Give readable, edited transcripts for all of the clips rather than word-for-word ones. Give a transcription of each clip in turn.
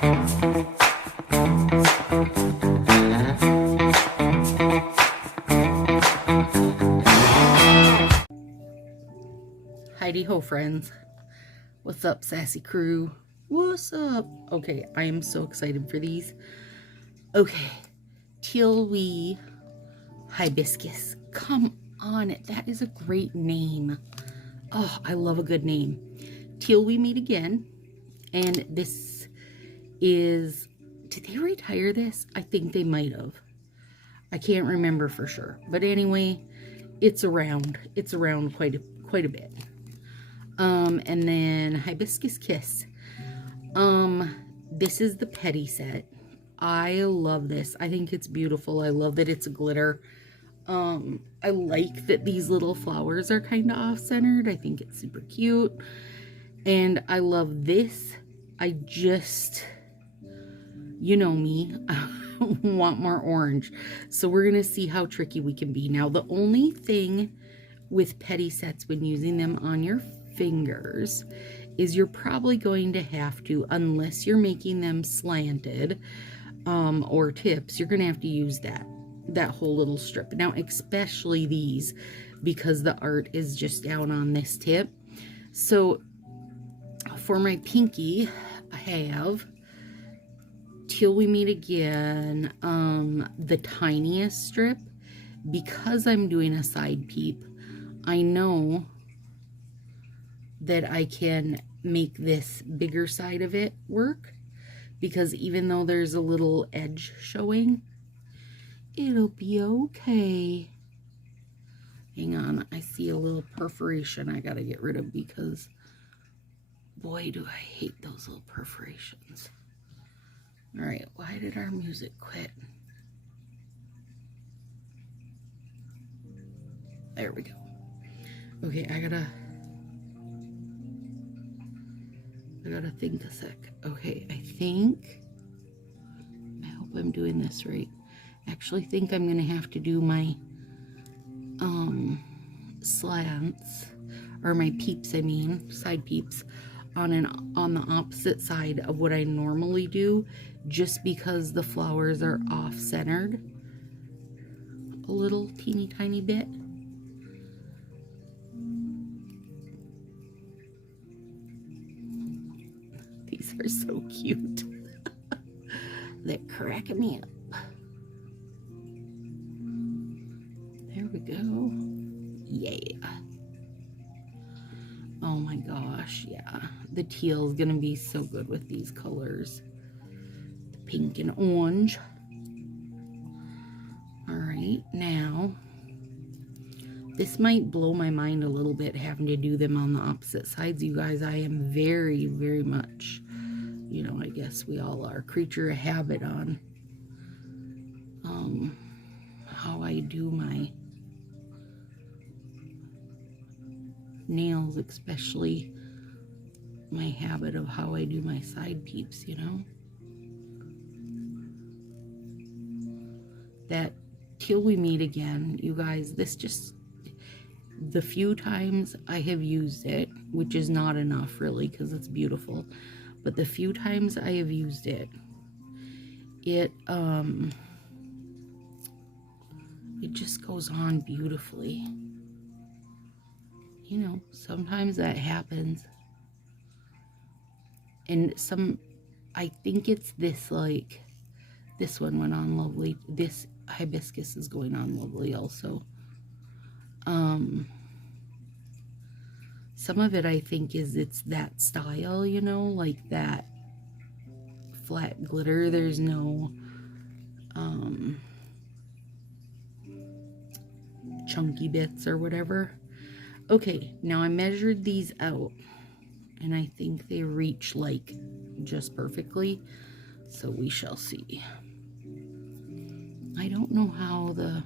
Heidi ho, friends. What's up, Sassy crew? What's up? Okay, I am so excited for these. Okay, Teal we Hibiscus. Come on, that is a great name. Oh, I love a good name. Teal we meet again. And this is, did they retire this? I think they might have. I can't remember for sure. But anyway, it's around. It's around quite a bit. And then Hibis-kiss. This is the Petty set. I love this. I think it's beautiful. I love that it's a glitter. I like that these little flowers are kind of off-centered. I think it's super cute. And I love this. I just, you know me, I want more orange. So we're going to see how tricky we can be. Now, the only thing with Petty sets when using them on your fingers is you're probably going to have to, unless you're making them slanted or tips, you're going to have to use that whole little strip. Now, especially these, because the art is just down on this tip. So for my pinky, I have Till We Meet Again, the tiniest strip. Because I'm doing a side peep, I know that I can make this bigger side of it work, because even though there's a little edge showing, it'll be okay. Hang on, I see a little perforation I gotta get rid of, because boy, do I hate those little perforations. All right, why did our music quit? There we go. Okay, I gotta think a sec. Okay, I hope I'm doing this right. Actually think I'm gonna have to do my slants, or my peeps, I mean side peeps, on the opposite side of what I normally do, just because the flowers are off-centered a little teeny tiny bit. These are so cute. They're cracking me up. There we go. Yeah. Oh my gosh, yeah. The teal is gonna be so good with these colors. The pink and orange. Alright, now, this might blow my mind a little bit having to do them on the opposite sides, you guys. I am very, very much, you know, I guess we all are, creature of habit on how I do my nails, especially my habit of how I do my side peeps, you know. That Till We Meet Again, you guys, this just, the few times I have used it, which is not enough really because it's beautiful, but the few times I have used it, it just goes on beautifully. You know, sometimes that happens. And I think it's this, like, this one went on lovely. This hibiscus is going on lovely also. Some of it I think it's that style, you know, like that flat glitter. There's no chunky bits or whatever. Okay, now I measured these out, and I think they reach like just perfectly, so we shall see. I don't know how the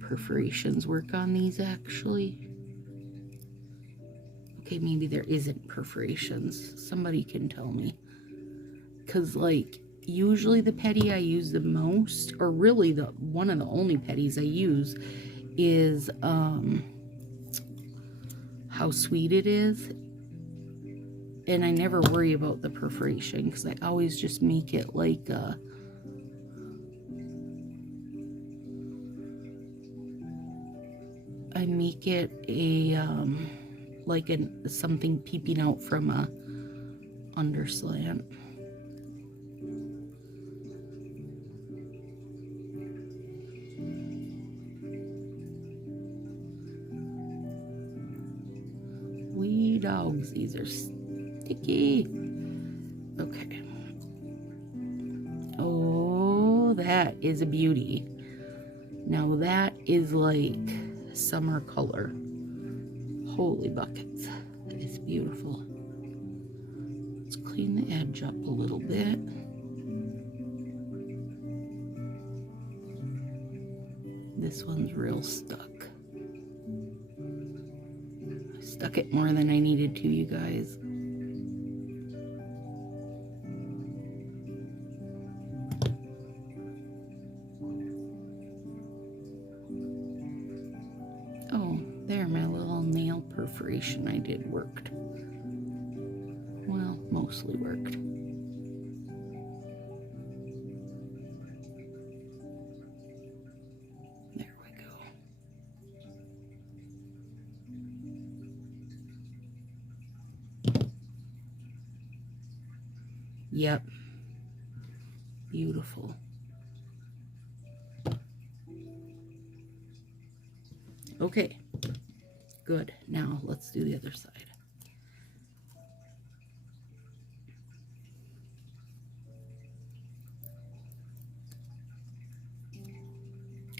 perforations work on these actually. Okay, maybe there isn't perforations. Somebody can tell me. Because, like, usually the petty I use the most, or really one of the only petties I use, is How Sweet It Is. And I never worry about the perforation because I always just make it like I make it a like something peeping out from a underslant. Wee dogs, these are sticky. Okay. Oh, that is a beauty. Now that is like summer color. Holy buckets. That is beautiful. Let's clean the edge up a little bit. This one's real stuck. I stuck it more than I needed to, you guys. Oh, there, my little nail perforation I did worked. Well, mostly worked. There we go. Yep. Beautiful. Okay. Good. Now let's do the other side.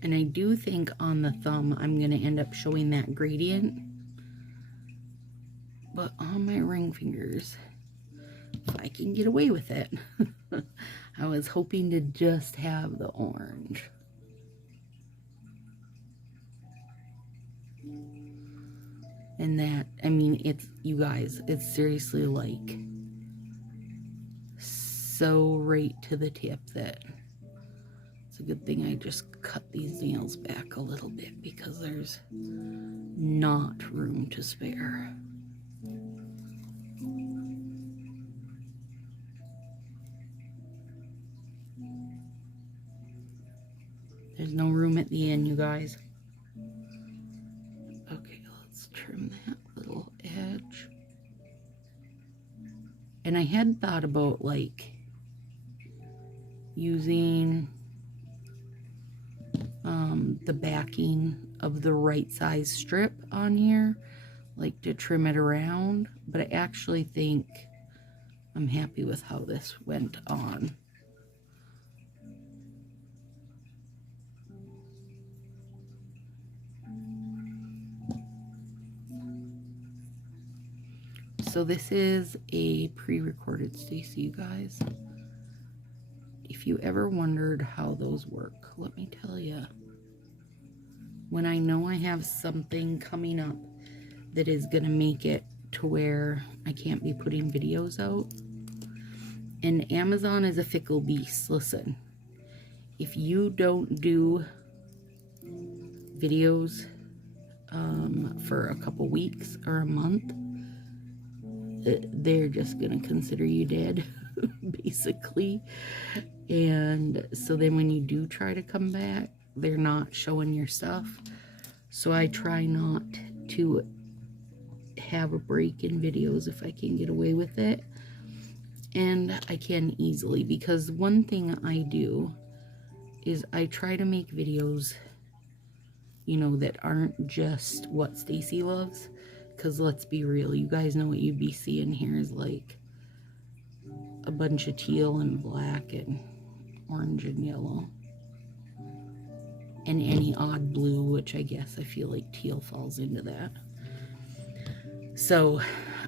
And I do think on the thumb I'm going to end up showing that gradient. But on my ring fingers, if I can get away with it, I was hoping to just have the orange. And that, I mean, it's, you guys, it's seriously like so right to the tip that it's a good thing I just cut these nails back a little bit because there's not room to spare. There's no room at the end, you guys. Okay, let's trim that little edge. And I had thought about like using the backing of the right size strip on here, like to trim it around, but I actually think I'm happy with how this went on. So this is a pre-recorded Stacy, you guys. If you ever wondered how those work, let me tell you. When I know I have something coming up that is going to make it to where I can't be putting videos out. And Amazon is a fickle beast. Listen, if you don't do videos for a couple weeks or a month, they're just going to consider you dead, basically. And so then when you do try to come back, they're not showing your stuff. So I try not to have a break in videos if I can get away with it. And I can easily, because one thing I do is I try to make videos, you know, that aren't just what Stacy loves. Because let's be real, you guys know what you'd be seeing here is like a bunch of teal and black and orange and yellow. And any odd blue, which I guess I feel like teal falls into that. So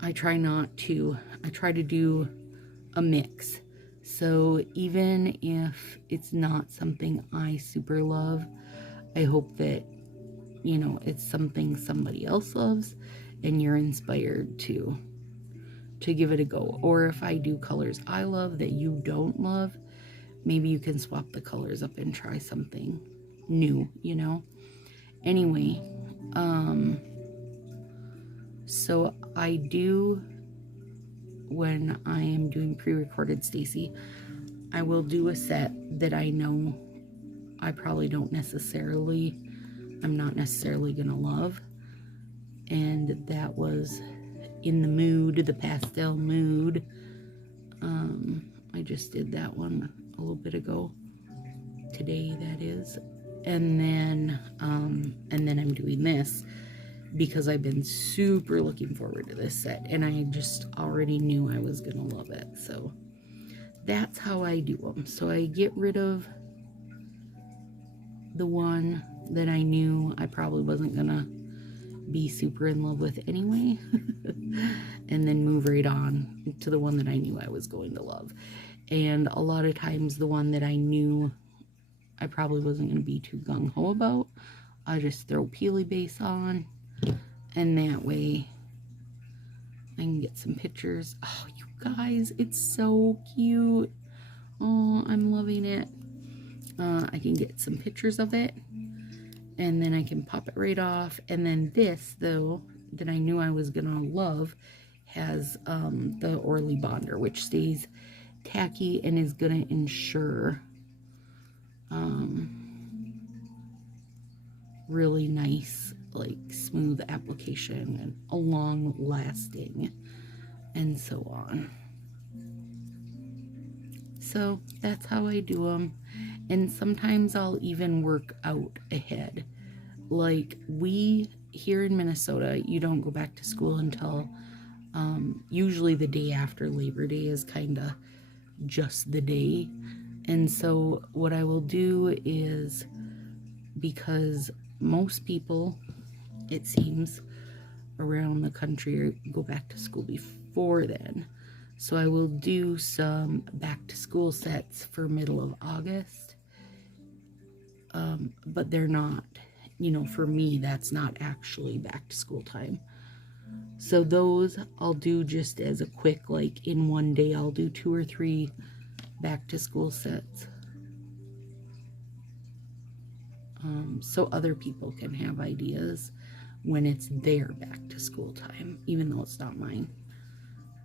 I try to do a mix. So even if it's not something I super love, I hope that, you know, it's something somebody else loves and you're inspired to give it a go. Or if I do colors I love that you don't love, maybe you can swap the colors up and try something new, you know. Anyway, so I do when I am doing pre-recorded Stacy, I will do a set that I know I'm not necessarily gonna love. And that was in the mood, the pastel mood. I just did that one a little bit ago. Today, that is. And then I'm doing this because I've been super looking forward to this set, and I just already knew I was gonna love it. So that's how I do them. So I get rid of the one that I knew I probably wasn't gonna be super in love with anyway, and then move right on to the one that I knew I was going to love. And a lot of times the one that I knew I probably wasn't going to be too gung-ho about, I just throw Peely base on, and that way I can get some pictures. Oh, you guys, it's so cute. Oh, I'm loving it. I can get some pictures of it, and then I can pop it right off. And then this, though, that I knew I was gonna love, has the Orly Bonder, which stays tacky and is gonna ensure really nice, like, smooth application and a long lasting, and so on. So that's how I do them. And sometimes I'll even work out ahead. Like, we here in Minnesota, you don't go back to school until usually the day after Labor Day is kind of just the day. And so what I will do is, because most people, it seems, around the country go back to school before then, so I will do some back to school sets for middle of August, but they're not, you know, for me, that's not actually back to school time. So those I'll do just as a quick, like, in one day I'll do 2 or 3 back to school sets, so other people can have ideas when it's their back to school time, even though it's not mine.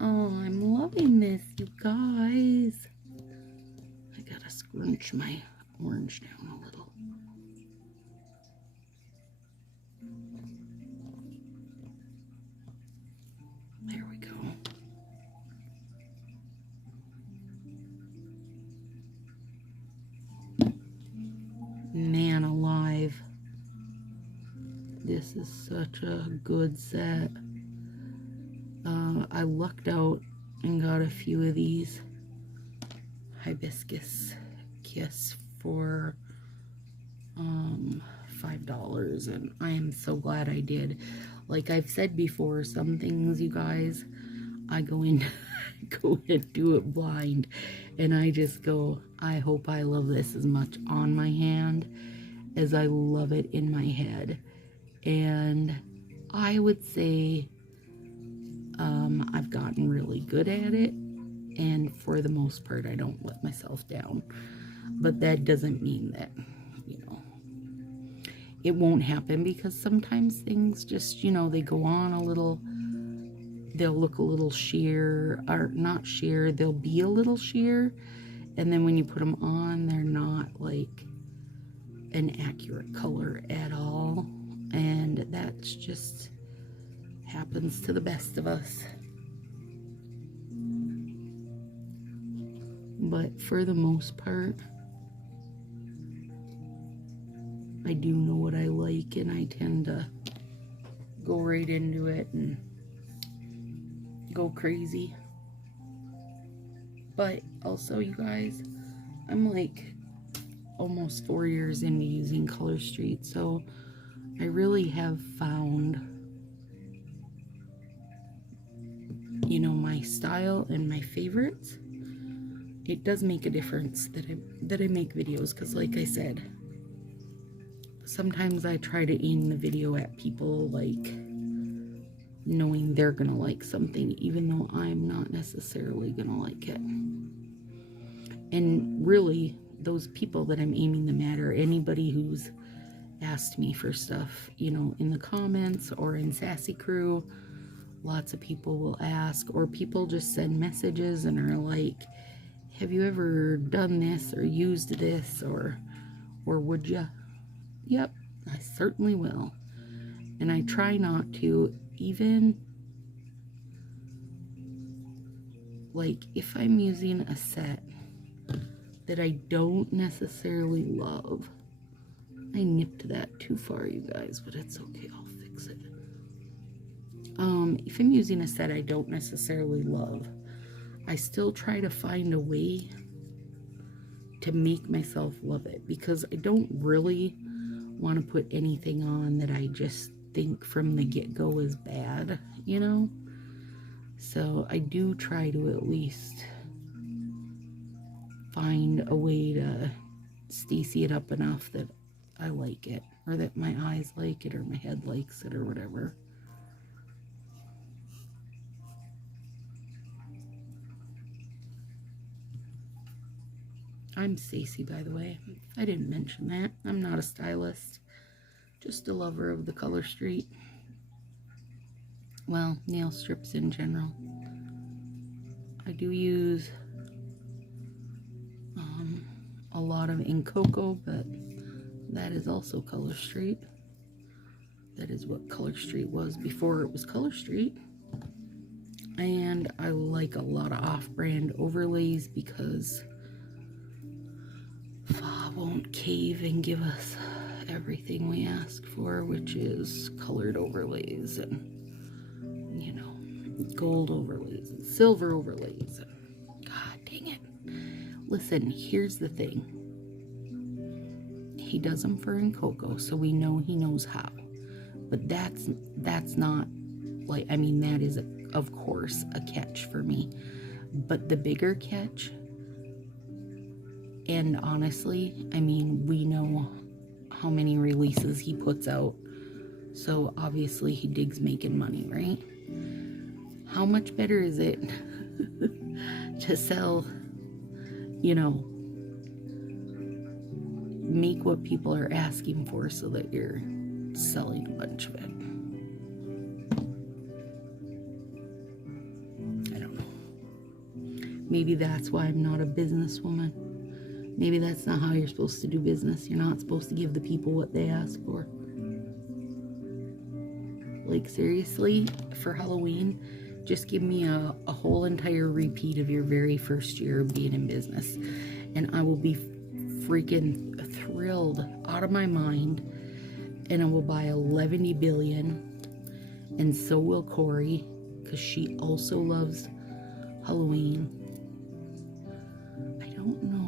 Oh, I'm loving this, you guys. I gotta scrunch my orange down a little. There we go. Man alive. This is such a good set. I lucked out and got a few of these Hibiscus for $5, and I am so glad I did. Like I've said before, some things, you guys, I go in and do it blind, and I just go, I hope I love this as much on my hand as I love it in my head. And I would say I've gotten really good at it, and for the most part I don't let myself down. But that doesn't mean that, you know, it won't happen, because sometimes things just, you know, they go on a little, they'll look a little sheer, or not sheer, they'll be a little sheer, and then when you put them on, they're not like an accurate color at all, and that's just happens to the best of us. But for the most part, I do know what I like, and I tend to go right into it and go crazy. But also, you guys, I'm like almost 4 years into using Color Street, so I really have found, you know, my style and my favorites. It does make a difference that I make videos, because like I said, sometimes I try to aim the video at people, like, knowing they're gonna like something, even though I'm not necessarily gonna like it. And really, those people that I'm aiming them at are anybody who's asked me for stuff, you know, in the comments or in Sassy Crew, lots of people will ask, or people just send messages and are like, have you ever done this or used this, or would you? Yep, I certainly will. And I try not to, even like if I'm using a set that I don't necessarily love. I nipped that too far, you guys, but it's okay, I'll fix it. If I'm using a set I don't necessarily love, I still try to find a way to make myself love it, because I don't really want to put anything on that I just think from the get-go is bad, you know? So I do try to at least find a way to Stacy it up enough that I like it, or that my eyes like it, or my head likes it, or whatever. I'm Stacy, by the way. I didn't mention that. I'm not a stylist, just a lover of the color street. Well, nail strips in general. I do use a lot of ink cocoa, but that is also Color Street. That is what Color Street was before it was Color Street. And I like a lot of off-brand overlays because Fa won't cave and give us everything we ask for, which is colored overlays and, you know, gold overlays and silver overlays. And, God dang it. Listen, here's the thing. He does them for ink cocoa, so we know he knows how. But that's not, like, I mean, that is, of course, a catch for me. But the bigger catch, and honestly, I mean, we know how many releases he puts out, so obviously he digs making money, right? How much better is it to sell, you know, make what people are asking for so that you're selling a bunch of it? I don't know. Maybe that's why I'm not a businesswoman. Maybe that's not how you're supposed to do business. You're not supposed to give the people what they ask for. Like, seriously, for Halloween, just give me a whole entire repeat of your very first year of being in business, and I will be freaking thrilled out of my mind, and I will buy 11 billion, and so will Corey, because she also loves Halloween. I don't know.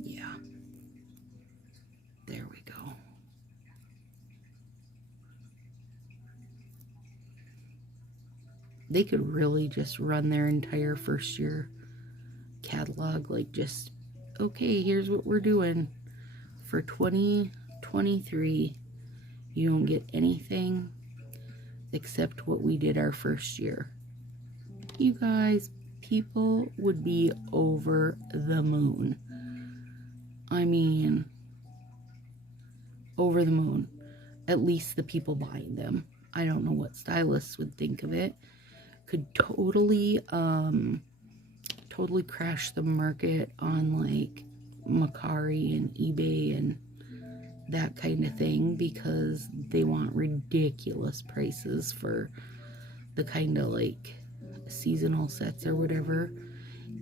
Yeah. There we go. They could really just run their entire first year catalog, like, just, okay, here's what we're doing for 2023. You don't get anything except what we did our first year. You guys, people would be over the moon. I mean, over the moon. At least the people buying them. I don't know what stylists would think of it. Could totally crash the market on, like, Mercari and eBay and that kind of thing, because they want ridiculous prices for the kind of, like, seasonal sets or whatever.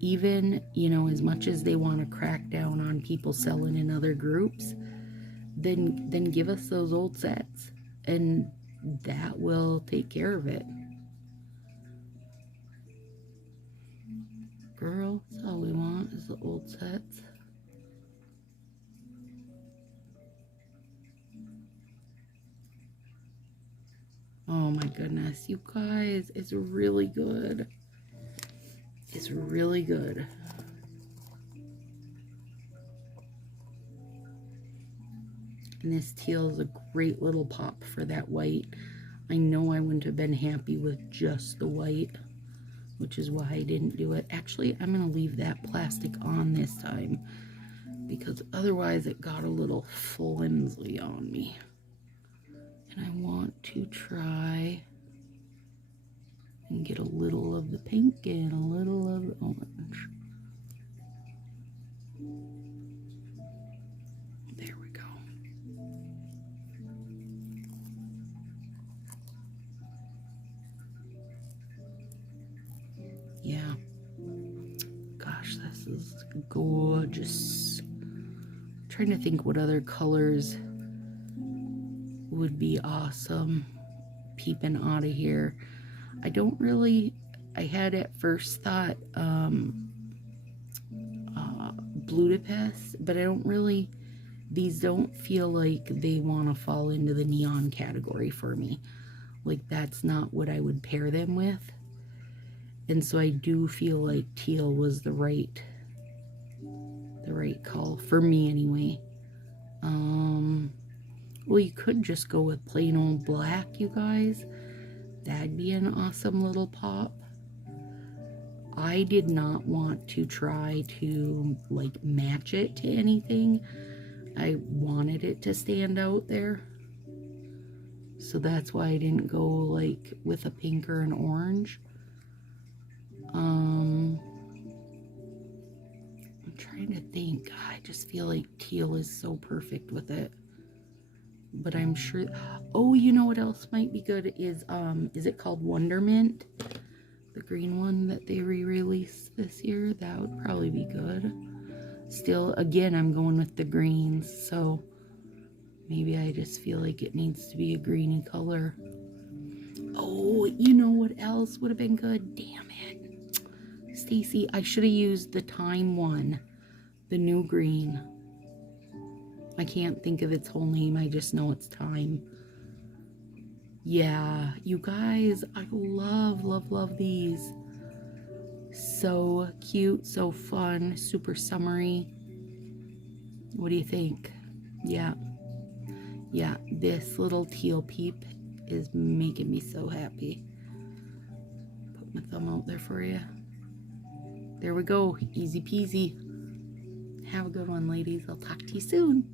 Even, you know, as much as they want to crack down on people selling in other groups, then give us those old sets, and that will take care of it. Girl, that's all we want is the old sets. Oh my goodness, you guys, it's really good. It's really good. And this teal is a great little pop for that white. I know I wouldn't have been happy with just the white, which is why I didn't do it. Actually, I'm going to leave that plastic on this time because otherwise it got a little flimsy on me. And I want to try and get a little of the pink and a little of the orange. There we go. Yeah. Gosh, this is gorgeous. I'm trying to think what other colors would be awesome peeping out of here. I don't really, I had at first thought Budapest, but I don't really, these don't feel like they want to fall into the neon category for me. Like that's not what I would pair them with. And so I do feel like teal was the right call for me anyway. Well, you could just go with plain old black, you guys. That'd be an awesome little pop. I did not want to try to like match it to anything. I wanted it to stand out there. So that's why I didn't go like with a pink or an orange. I'm trying to think. I just feel like teal is so perfect with it. But I'm sure, oh, you know what else might be good is it called Wondermint? The green one that they re-released this year, that would probably be good. Still, again, I'm going with the greens, so maybe I just feel like it needs to be a greeny color. Oh, you know what else would have been good? Damn it. Stacy, I should have used the Time one, the new green. I can't think of its whole name, I just know it's Time. Yeah, you guys, I love these. So cute, so fun, super summery. What do you think? Yeah, this little teal peep is making me so happy. Put my thumb out there for you. There we go, easy peasy. Have a good one, ladies. I'll talk to you soon.